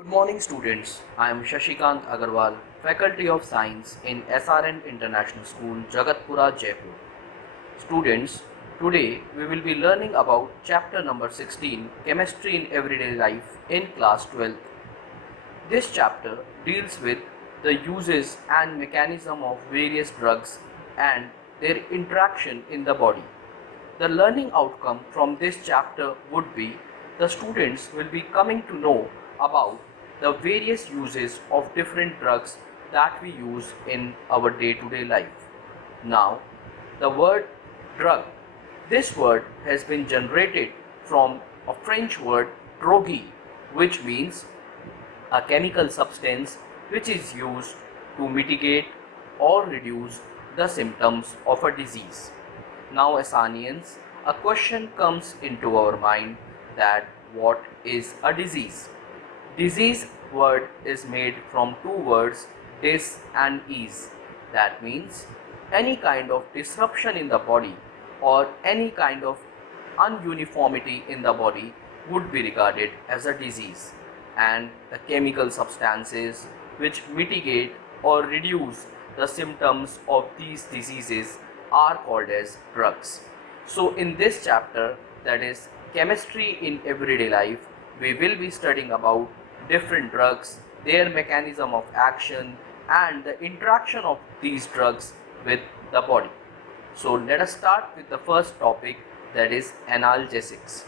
Good morning, students. I am Shashikant Agrawal, Faculty of Science in SRN International School, Jagatpura, Jaipur. Students, today we will be learning about chapter number 16, Chemistry in Everyday Life in class 12th. This chapter deals with the uses and mechanism of various drugs and their interaction in the body. The learning outcome from this chapter would be the students will be coming to know about the various uses of different drugs that we use in our day-to-day life. Now, the word drug. This word has been generated from a French word drogue, which means a chemical substance which is used to mitigate or reduce the symptoms of a disease. Now, Asanians, a question comes into our mind that what is a disease? Disease word is made from two words, dis and ease. That means any kind of disruption in the body or any kind of ununiformity in the body would be regarded as a disease, and the chemical substances which mitigate or reduce the symptoms of these diseases are called as drugs. So in this chapter, that is chemistry in everyday life, we will be studying about different drugs, their mechanism of action and the interaction of these drugs with the body. So let us start with the first topic, that is analgesics.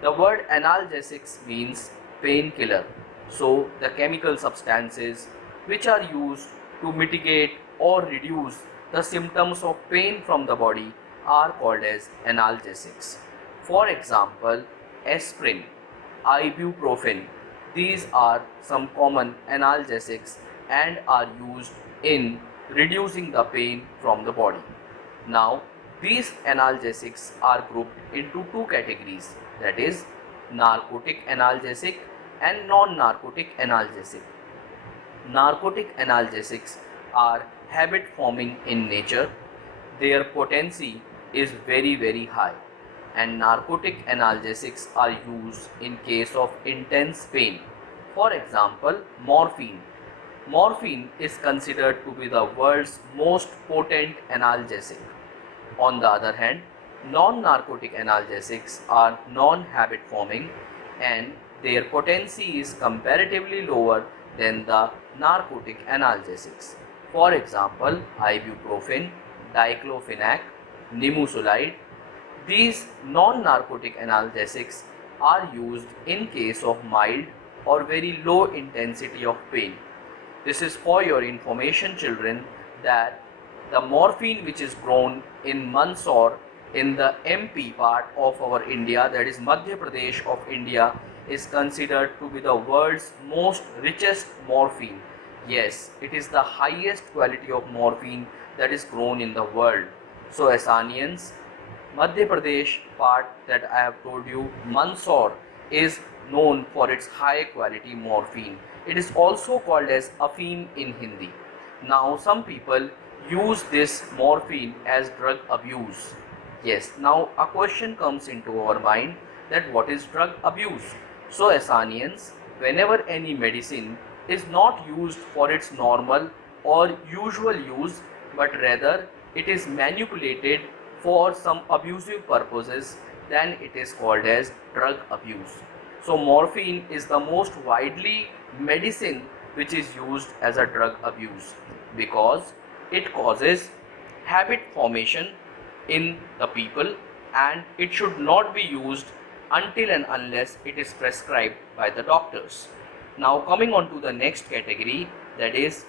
The word analgesics means painkiller. So the chemical substances which are used to mitigate or reduce the symptoms of pain from the body are called as analgesics. For example, aspirin, ibuprofen, these are some common analgesics and are used in reducing the pain from the body. Now, these analgesics are grouped into two categories, that is narcotic analgesic and non-narcotic analgesic. Narcotic analgesics are habit forming in nature. Their potency is very high, and narcotic analgesics are used in case of intense pain. For example, morphine. Morphine is considered to be the world's most potent analgesic. On the other hand, non-narcotic analgesics are non-habit forming and their potency is comparatively lower than the narcotic analgesics. For example, ibuprofen, diclofenac, nimesulide. These non-narcotic analgesics are used in case of mild or very low intensity of pain. This is for your information, children, that the morphine which is grown in Mandsaur in the MP part of our India, that is Madhya Pradesh of India, is considered to be the world's most richest morphine. Yes, it is the highest quality of morphine that is grown in the world. So Asanians, Madhya Pradesh part that I have told you, Mandsaur, is known for its high quality morphine. It is also called as afim in Hindi. Now some people use this morphine as drug abuse. Yes, now a question comes into our mind that what is drug abuse? So Asanians, whenever any medicine is not used for its normal or usual use, but rather it is manipulated for some abusive purposes, then it is called as drug abuse. So morphine is the most widely medicine which is used as a drug abuse because it causes habit formation in the people, and it should not be used until and unless it is prescribed by the doctors. Now coming on to the next category, that is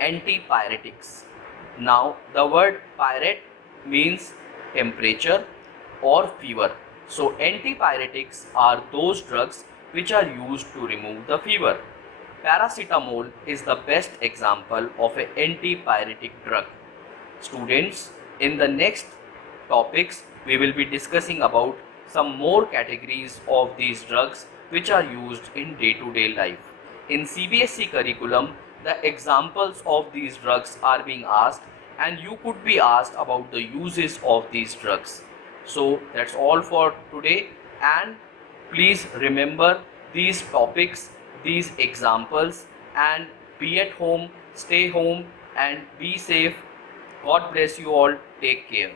antipyretics. Now the word pyrete means temperature or fever. So antipyretics are those drugs which are used to remove the fever. Paracetamol is the best example of an antipyretic drug. Students, in the next topics we will be discussing about some more categories of these drugs which are used in day-to-day life. In CBSE curriculum, the examples of these drugs are being asked, and you could be asked about the uses of these drugs. So that's all for today, and please remember these topics these examples and be at home, stay home and be safe. God bless you all. Take care.